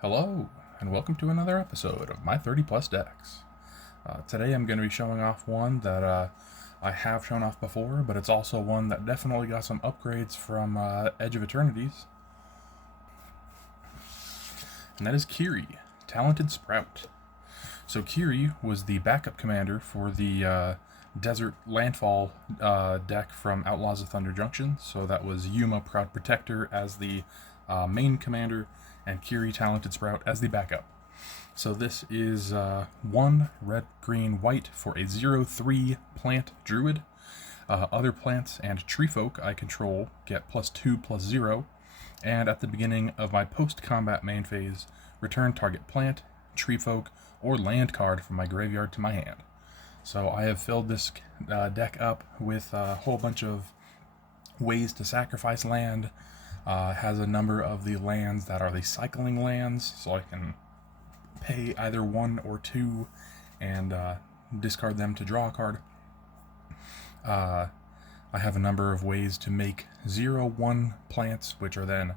Hello, and welcome to another episode of my 30 plus decks. Today I'm going to be showing off one that I have shown off before, but it's also one that definitely got some upgrades from Edge of Eternities. And that is Kirri, Talented Sprout. So Kirri was the backup commander for the Desert Landfall deck from Outlaws of Thunder Junction. So that was Yuma Proud Protector as the main commander, and Kirri Talented Sprout as the backup. So this is 1 red, green, white for a 0/3 plant druid. Other plants and tree folk I control get +2/+0, and at the beginning of my post-combat main phase, return target plant, tree folk, or land card from my graveyard to my hand. So I have filled this deck up with a whole bunch of ways to sacrifice land. Has a number of the lands that are the cycling lands, so I can pay either 1 or 2 and discard them to draw a card. I have a number of ways to make 0/1 plants, which are then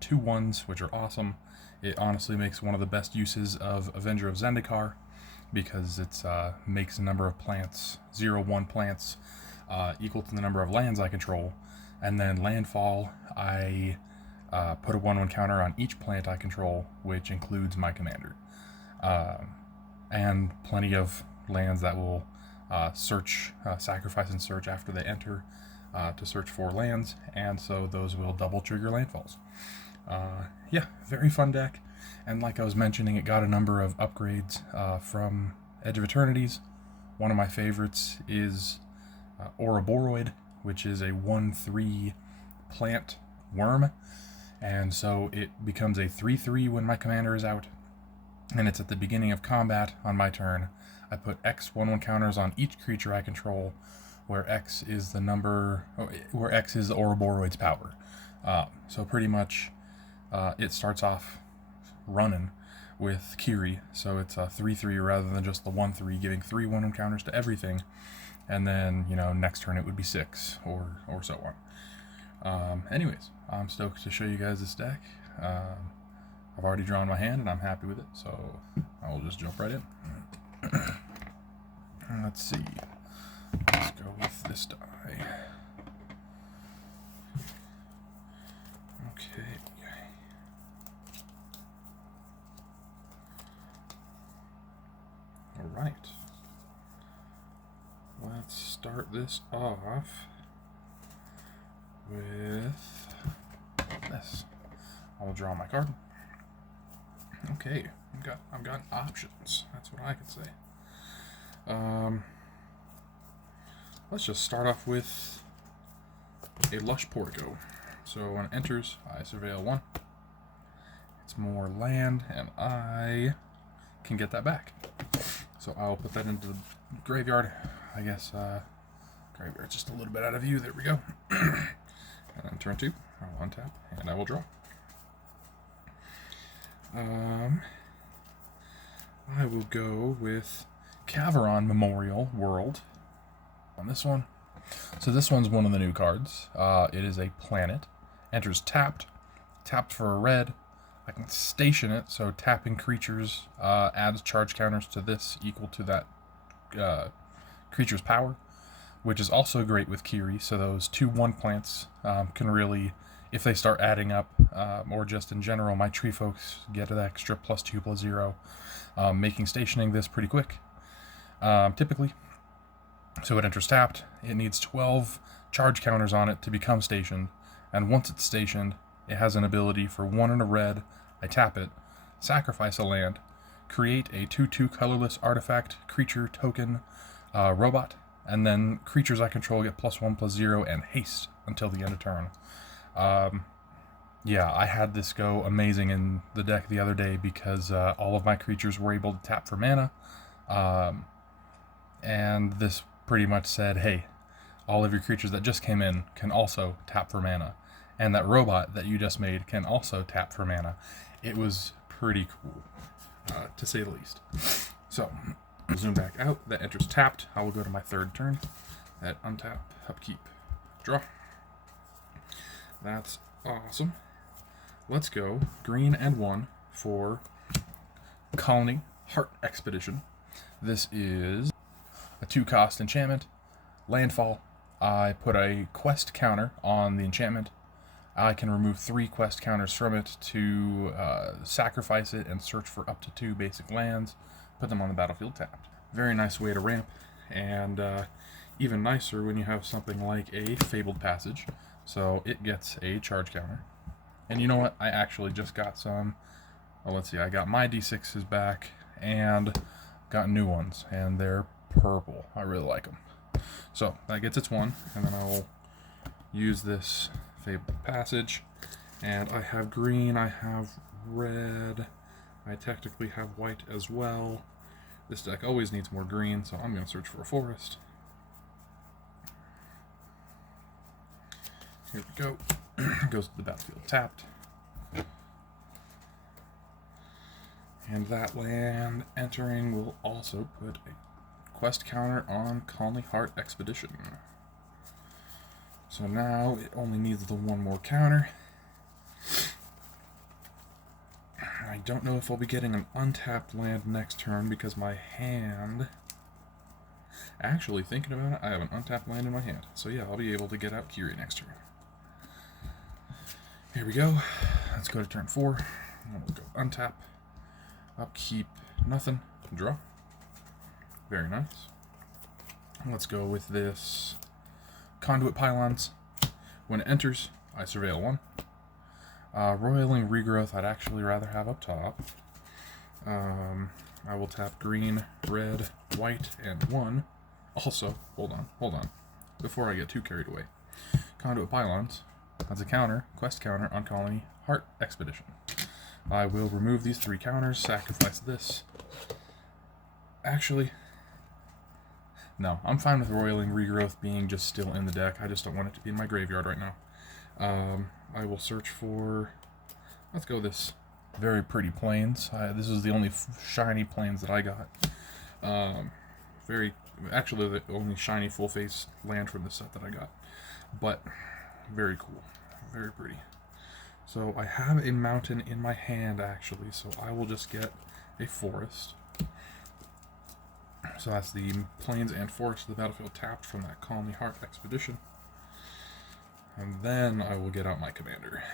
2/1s, which are awesome. It honestly makes one of the best uses of Avenger of Zendikar, because it makes a number of plants, 0/1 plants, equal to the number of lands I control. And then landfall, I put a 1/1 counter on each plant I control, which includes my commander. And plenty of lands that will sacrifice and search after they enter to search for lands, and so those will double trigger landfalls. Yeah, very fun deck. And like I was mentioning, it got a number of upgrades from Edge of Eternities. One of my favorites is Ouroboros, which is a 1/3 plant worm, and so it becomes a 3/3 when my commander is out, and it's at the beginning of combat on my turn. I put X 1/1 counters on each creature I control, where X is the Ouroboros' power. So pretty much it starts off running with Kirri, so it's a 3/3 rather than just the 1/3, giving 3 1/1 counters to everything. And then, next turn it would be 6, or so on. Anyways, I'm stoked to show you guys this deck. I've already drawn my hand, and I'm happy with it, so I'll just jump right in. Let's see. Let's go with this die. Okay. All right. Let's start this off with this. I'll draw my card. Okay, I've got options. That's what I could say. Let's just start off with a Lush Portico. So when it enters, I surveil 1. It's more land, and I can get that back. So I'll put that into the graveyard. I guess graveyard just a little bit out of view. There we go. And then turn 2, I'll untap, and I will draw. I will go with Caveron Memorial World on this one. So this one's one of the new cards. It is a planet. Enters tapped for a red. I can station it, so tapping creatures adds charge counters to this equal to that creature's power, which is also great with Kirri. So those 2/1 plants can really, if they start adding up, or just in general, my tree folks get an extra +2/+0, making stationing this pretty quick, typically. So it enters tapped. It needs 12 charge counters on it to become stationed, and once it's stationed, it has an ability for 1 and a red. I tap it, sacrifice a land, create a 2/2 colorless artifact creature token robot, and then creatures I control get +1/+0 and haste until the end of turn. Yeah, I had this go amazing in the deck the other day because all of my creatures were able to tap for mana, and this pretty much said, hey, all of your creatures that just came in can also tap for mana, and that robot that you just made can also tap for mana. It was pretty cool, to say the least. So, I'll zoom back out. That enters tapped. I will go to my 3rd turn. That untap, upkeep, draw. That's awesome. Let's go green and 1 for Colony Heart Expedition. This is a 2-cost enchantment. Landfall. I put a quest counter on the enchantment. I can remove 3 quest counters from it to sacrifice it and search for up to 2 basic lands. Put them on the battlefield tapped. Very nice way to ramp, and even nicer when you have something like a Fabled Passage. So it gets a charge counter. And you know what? I actually just got some. Well, let's see. I got my D6s back and got new ones, and they're purple. I really like them. So that gets its one, and then I'll use this Fabled Passage. And I have green, I have red, I technically have white as well. This deck always needs more green, so I'm going to search for a forest. Here we go. Goes to the battlefield tapped. And that land entering will also put a quest counter on Colony Heart Expedition. So now it only needs the 1 more counter. I don't know if I'll be getting an untapped land next turn because my hand... Actually, thinking about it, I have an untapped land in my hand. So yeah, I'll be able to get out Kirri next turn. Here we go. Let's go to turn 4. And we'll go untap. Upkeep, nothing. Draw. Very nice. Let's go with this Conduit Pylons. When it enters, I surveil 1. Roiling Regrowth I'd actually rather have up top. I will tap green, red, white, and 1. Also, hold on. Before I get too carried away. Conduit Pylons, that's a counter, quest counter on Colony Heart Expedition. I will remove these 3 counters, sacrifice this. Actually, no, I'm fine with Roiling Regrowth being just still in the deck. I just don't want it to be in my graveyard right now. I will search for, let's go this very pretty plains. This is the only shiny plains that I got. Actually the only shiny full face land from the set that I got. But very cool, very pretty. So I have a mountain in my hand actually, so I will just get a forest. So that's the plains and forest of the battlefield tapped from that Colony Heart Expedition. And then I will get out my commander.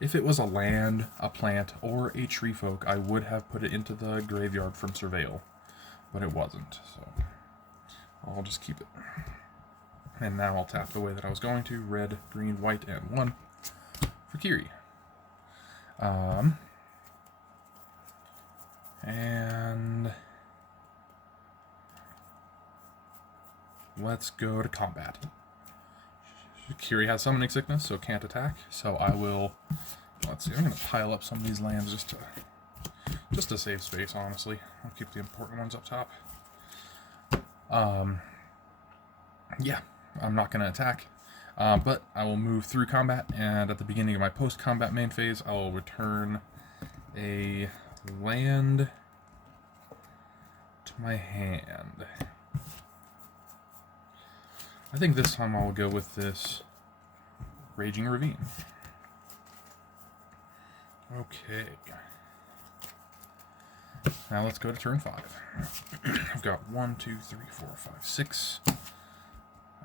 If it was a land, a plant, or a tree folk, I would have put it into the graveyard from Surveil. But it wasn't, so I'll just keep it. And now I'll tap the way that I was going to. Red, green, white, and 1 for Kirri. And let's go to combat. Kirri has Summoning Sickness, so can't attack. So I will, let's see, I'm going to pile up some of these lands just to save space, honestly. I'll keep the important ones up top. Yeah, I'm not going to attack, but I will move through combat, and at the beginning of my post-combat main phase, I will return a land to my hand. I think this time I'll go with this Raging Ravine. Okay. Now let's go to turn 5. I've got 1, 2, 3, 4, 5, 6.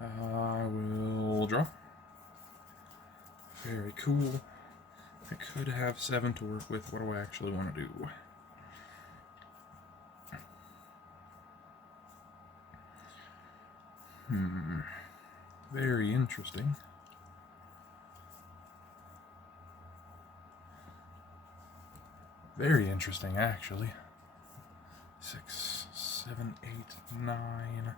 I will draw. Very cool. I could have 7 to work with. What do I actually want to do? Very interesting. Very interesting, actually. 6, 7, 8, 9.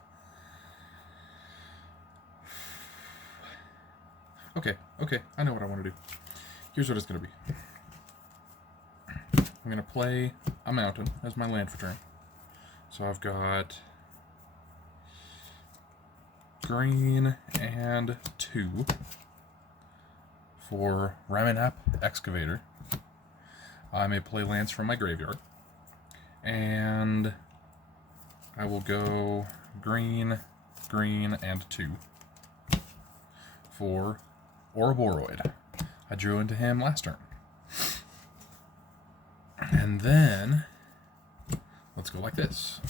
Okay, I know what I want to do. Here's what it's going to be. I'm going to play a mountain as my land for turn. So I've got green and 2 for Raminap Excavator. I may play lands from my graveyard. And I will go green, green, and 2 for Ouroboros. I drew into him last turn. And then, let's go like this.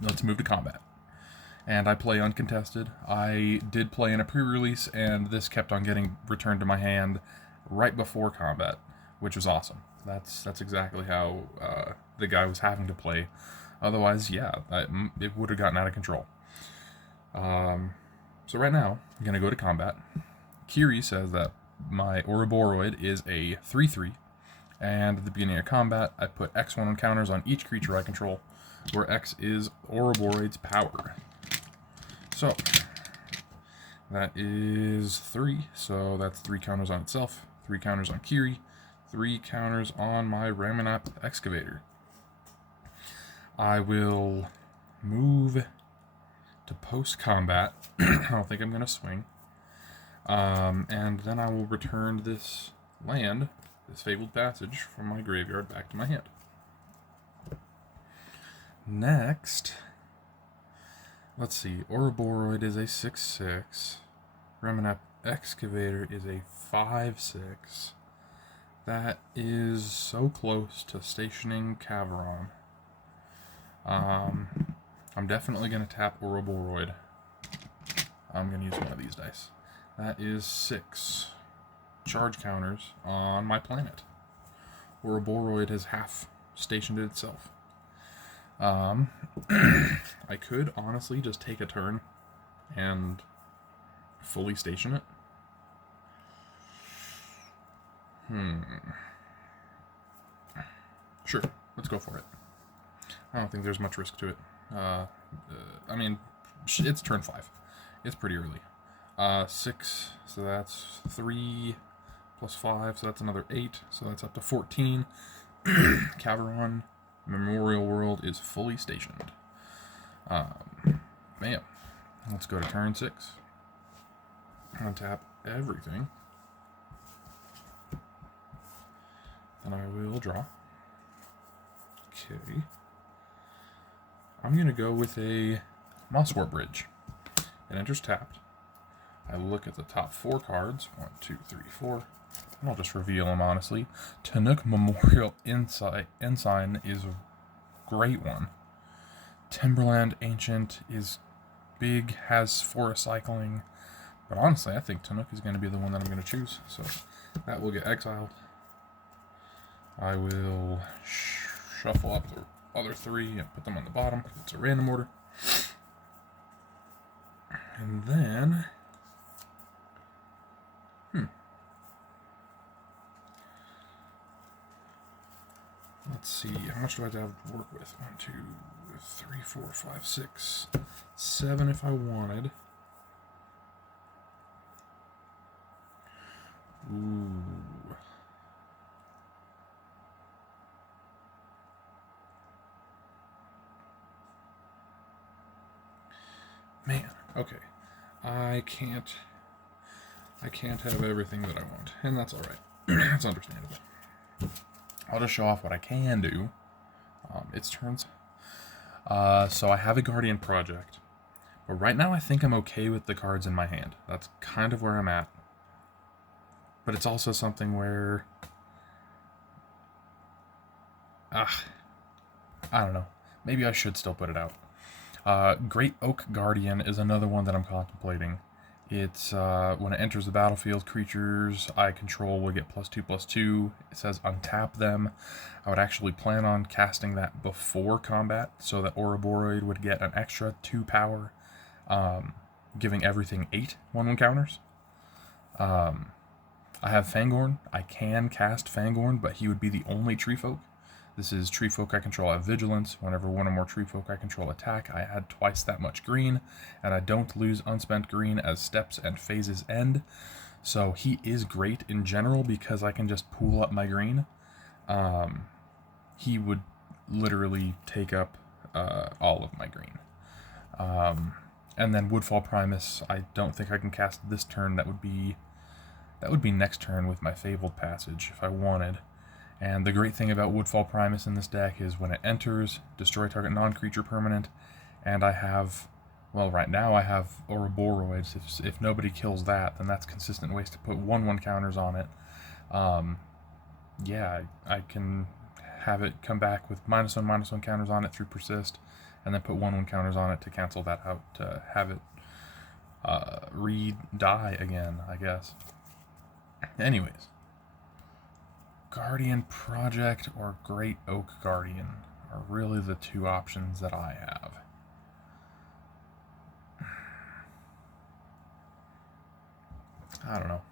Let's move to combat. And I play uncontested. I did play in a pre-release, and this kept on getting returned to my hand right before combat, which was awesome. That's exactly how the guy was having to play. Otherwise, yeah, it would have gotten out of control. So right now, I'm going to go to combat. Kirri says that my Ouroboros is a 3/3, and at the beginning of combat, I put X1 on counters on each creature I control, where X is Ouroboros' power. So, that is 3, so that's 3 counters on itself, 3 counters on Kirri, 3 counters on my Ramanap Excavator. I will move to post-combat. I don't think I'm going to swing. And then I will return this land, this Fabled Passage, from my graveyard back to my hand. Next, let's see, Ouroboros is a 6/6. Ramanap Excavator is a 5/6. That is so close to stationing Caveron. I'm definitely going to tap Ouroboros. I'm going to use one of these dice. That is 6 charge counters on my planet. Ouroboros has half stationed itself. I could honestly just take a turn and fully station it. Sure, let's go for it. I don't think there's much risk to it. I mean, it's turn 5. It's pretty early. 6, so that's 3 plus 5, so that's another 8, so that's up to 14. Caveron Memorial World is fully stationed. Bam. Let's go to turn 6. Untap everything. Then I will draw. Okay. I'm going to go with a Mosswort Bridge. It enters tapped. I look at the top 4 cards. 1, 2, 3, 4. And I'll just reveal them, honestly. Tanuk Memorial Ensign is a great one. Timberland Ancient is big, has forest cycling. But honestly, I think Tanuk is going to be the one that I'm going to choose. So that will get exiled. I will shuffle up the other 3 and put them on the bottom. It's a random order. And then... let's see, how much do I have to work with? 1, 2, 3, 4, 5, 6, 7 if I wanted. Ooh. Man, okay. I can't have everything that I want, and that's alright. That's understandable. I'll just show off what I can do. It's turns. So I have a Guardian Project, but right now I think I'm okay with the cards in my hand. That's kind of where I'm at. But it's also something where... I don't know. Maybe I should still put it out. Great Oak Guardian is another one that I'm contemplating. It's when it enters the battlefield, creatures I control will get +2/+2. It says untap them. I would actually plan on casting that before combat so that Ouroboros would get an extra 2 power, giving everything 8 1/1 counters. I have Fangorn. I can cast Fangorn, but he would be the only tree folk. This is tree folk I control have vigilance. Whenever one or more tree folk I control attack, I add twice that much green, and I don't lose unspent green as steps and phases end. So he is great in general because I can just pool up my green. He would literally take up all of my green. And then Woodfall Primus, I don't think I can cast this turn. That would be next turn with my Fabled Passage if I wanted. And the great thing about Woodfall Primus in this deck is when it enters, destroy target non-creature permanent, and I have Well, right now I have Ouroboros. If nobody kills that, then that's consistent ways to put 1/1 counters on it. Yeah, I can have it come back with -1/-1 counters on it through persist, and then put 1/1 counters on it to cancel that out, to have it re-die again, I guess. Anyways, Guardian Project or Great Oak Guardian are really the two options that I have. I don't know.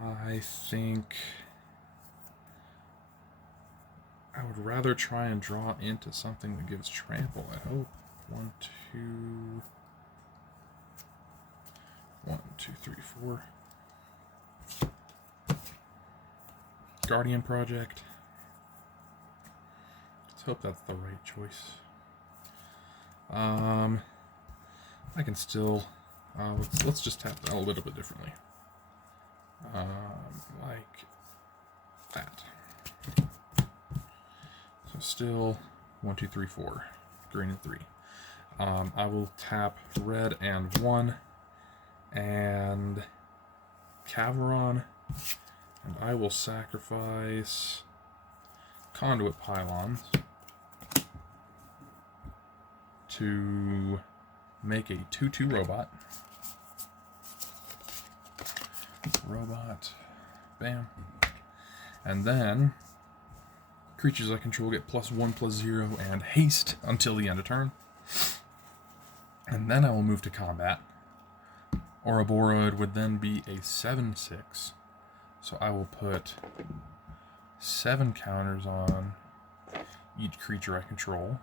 I think I would rather try and draw into something that gives trample, I hope. 1, 2... 1, 2, 3, 4. Guardian Project. Let's hope that's the right choice. I can still... let's just tap that a little bit differently. Like that. So still 1, 2, 3, 4. Green and 3. I will tap red and 1 and Cavalron, and I will sacrifice Conduit Pylons to make a 2/2 robot. Bam. And then creatures I control get +1/+0 and haste until the end of turn. And then I will move to combat. Ouroboros would then be a 7/6. So I will put 7 counters on each creature I control,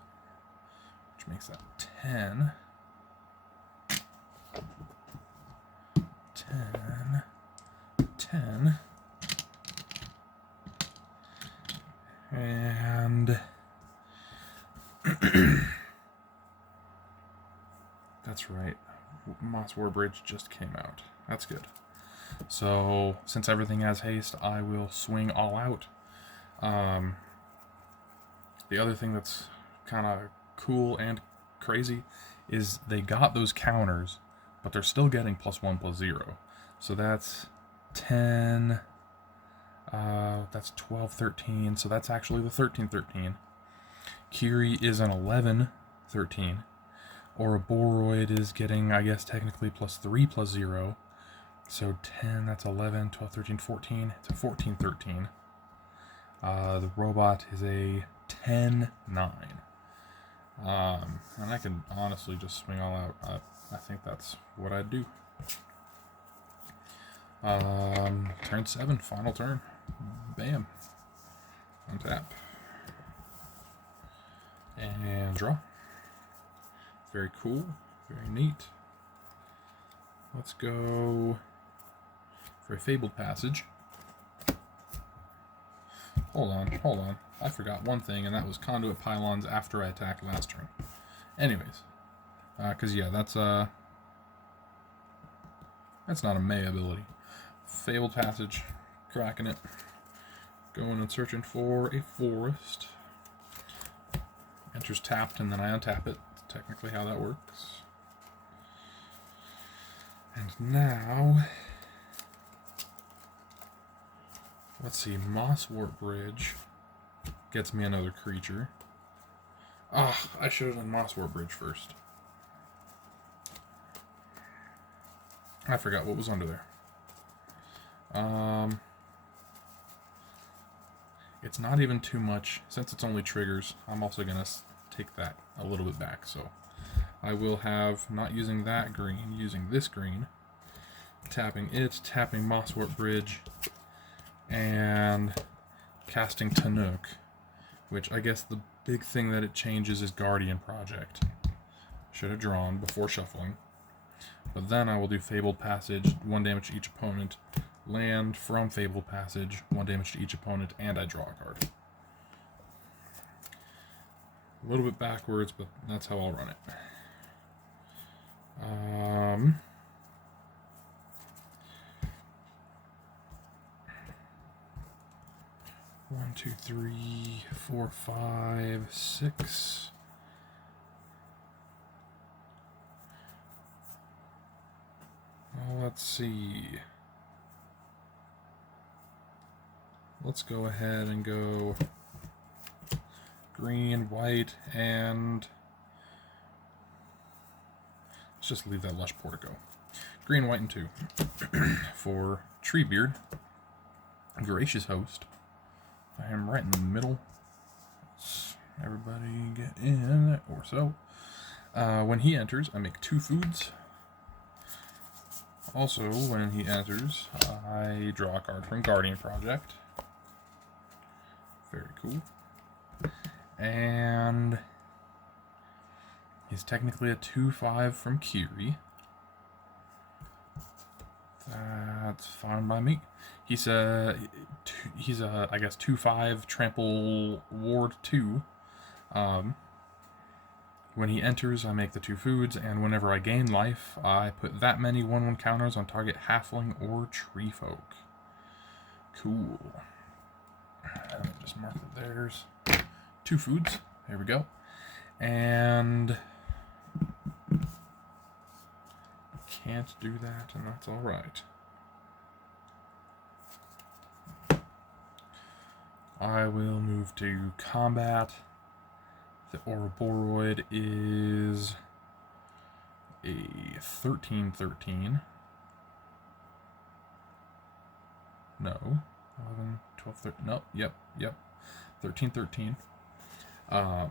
which makes that 10. 10. 10. And that's right. Moss Warbridge just came out. That's good. So, since everything has haste, I will swing all out. The other thing that's kind of cool and crazy is they got those counters, but they're still getting +1/+0. So that's 10, that's 12, 13, so that's actually the 13/13. Kirri is an 11/13. Ouroboros is getting, I guess, technically +3/+0. So 10, that's 11, 12, 13, 14. It's a 14/13. The robot is a 10/9. And I can honestly just swing all out. I think that's what I'd do. Turn 7, final turn. Bam. Untap. And draw. Very cool. Very neat. Let's go for a Fabled Passage. Hold on. I forgot one thing, and that was Conduit Pylons after I attacked last turn. Anyways. Because, yeah, that's not a May ability. Fabled Passage. Cracking it. Going and searching for a forest. Enters tapped, and then I untap it. That's technically how that works. And now, let's see, Moss Warbridge gets me another creature. I should have done Moss Warbridge first. I forgot what was under there. It's not even too much. Since it's only triggers, I'm also going to take that a little bit back. So I will have, not using that green, using this green, tapping it, tapping Moss Warbridge, and casting Tanook, which I guess the big thing that it changes is Guardian Project. Should have drawn before shuffling. But then I will do Fabled Passage, 1 damage to each opponent, land from Fabled Passage, 1 damage to each opponent, and I draw a card. A little bit backwards, but that's how I'll run it. 1, 2, 3, 4, 5, 6. let's see. Let's go ahead and go green, white, and let's just leave that Lush Portico. Green, white, and 2. For Treebeard, Gracious Host. I am right in the middle. Let's everybody get in, or so. When he enters, I make 2 foods. Also, when he enters, I draw a card from Guardian Project. Very cool. And he's technically a 2/5 from Kirri. That's fine by me. He's a I guess 2/5 trample ward 2. When he enters, I make the 2 foods, and whenever I gain life, I put that many 1/1 counters on target halfling or tree folk. Cool. Let me just mark that there's 2 foods. There we go. And can't do that, and that's alright. I will move to combat. The Ouroboros is a 13/13. No. 11, 12, 13. No, yep. 13/13. That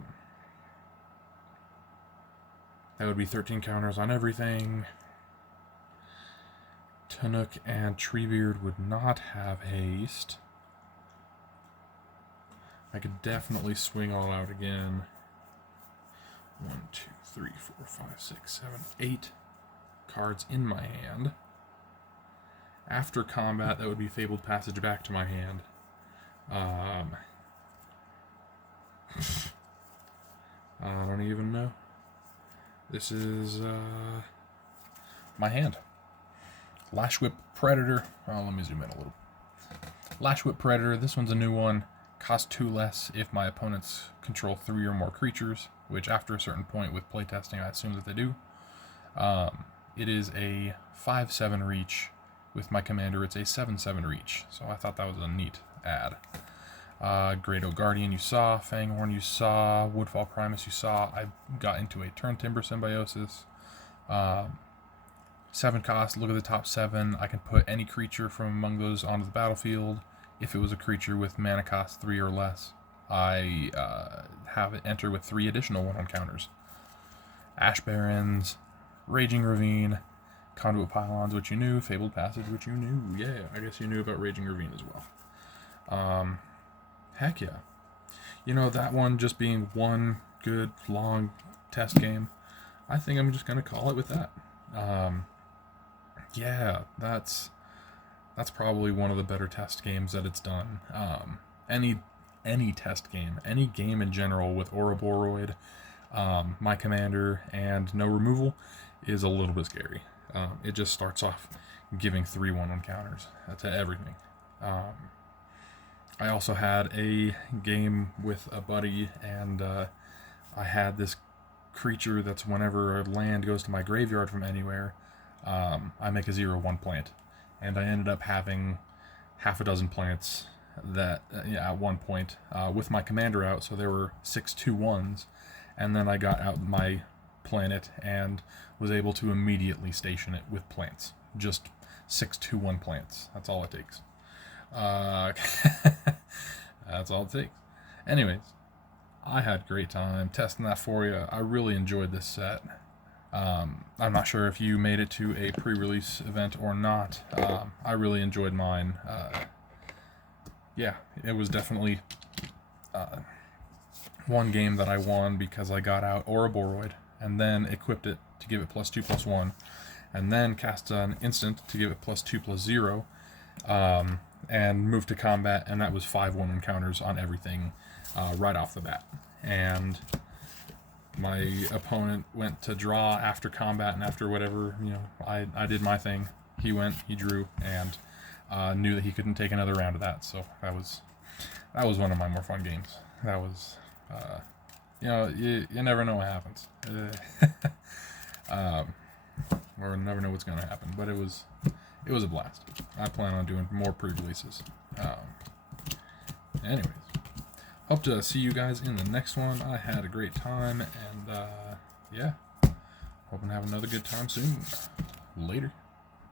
would be 13 counters on everything. Tunic and Treebeard would not have haste. I could definitely swing all out again. 1, 2, 3, 4, 5, 6, 7, 8 cards in my hand. After combat, that would be Fabled Passage back to my hand. I don't even know. This is my hand. Lash Whip Predator. Oh, let me zoom in a little. Lash Whip Predator. This one's a new one. Cost 2 less if my opponents control 3 or more creatures, which after a certain point with playtesting, I assume that they do. It is a 5/7 reach. With my commander, it's a 7/7 reach, so I thought that was a neat add. Great Oak Guardian you saw, Fanghorn you saw, Woodfall Primus you saw. I got into a Turn Timber Symbiosis. 7 cost, look at the top 7. I can put any creature from among those onto the battlefield. If it was a creature with mana cost 3 or less, I have it enter with 3 additional 1/1 counters. Ash Barrens, Raging Ravine, Conduit Pylons, which you knew, Fabled Passage, which you knew. Yeah, I guess you knew about Raging Ravine as well. Heck yeah. You know, that one just being one good, long test game, I think I'm just going to call it with that. Yeah, that's probably one of the better test games that it's done. Any test game, any game in general with Ouroboros, my commander, and no removal is a little bit scary. It just starts off giving 3 1/1 counters to everything. I also had a game with a buddy, and I had this creature that's whenever a land goes to my graveyard from anywhere, I make a 0/1 plant. And I ended up having half a dozen plants that at one point with my commander out, so there were 6 2/1s, and then I got out my planet and was able to immediately station it with plants. Just 6 2/1 plants. That's all it takes. That's all it takes. Anyways, I had a great time testing that for you. I really enjoyed this set. I'm not sure if you made it to a pre-release event or not. I really enjoyed mine. Yeah, it was definitely one game that I won because I got out Ouroboros and then equipped it to give it +2/+1, and then cast an instant to give it +2/+0, and moved to combat, and that was 5 1/1 counters on everything right off the bat. And my opponent went to draw after combat, and after whatever, I did my thing. He went, he drew, and knew that he couldn't take another round of that. So that was one of my more fun games. That was, you never know what happens. or never know what's gonna happen. But it was a blast. I plan on doing more pre-releases. Anyways, hope to see you guys in the next one. I had a great time, and yeah, hoping to have another good time soon. Later.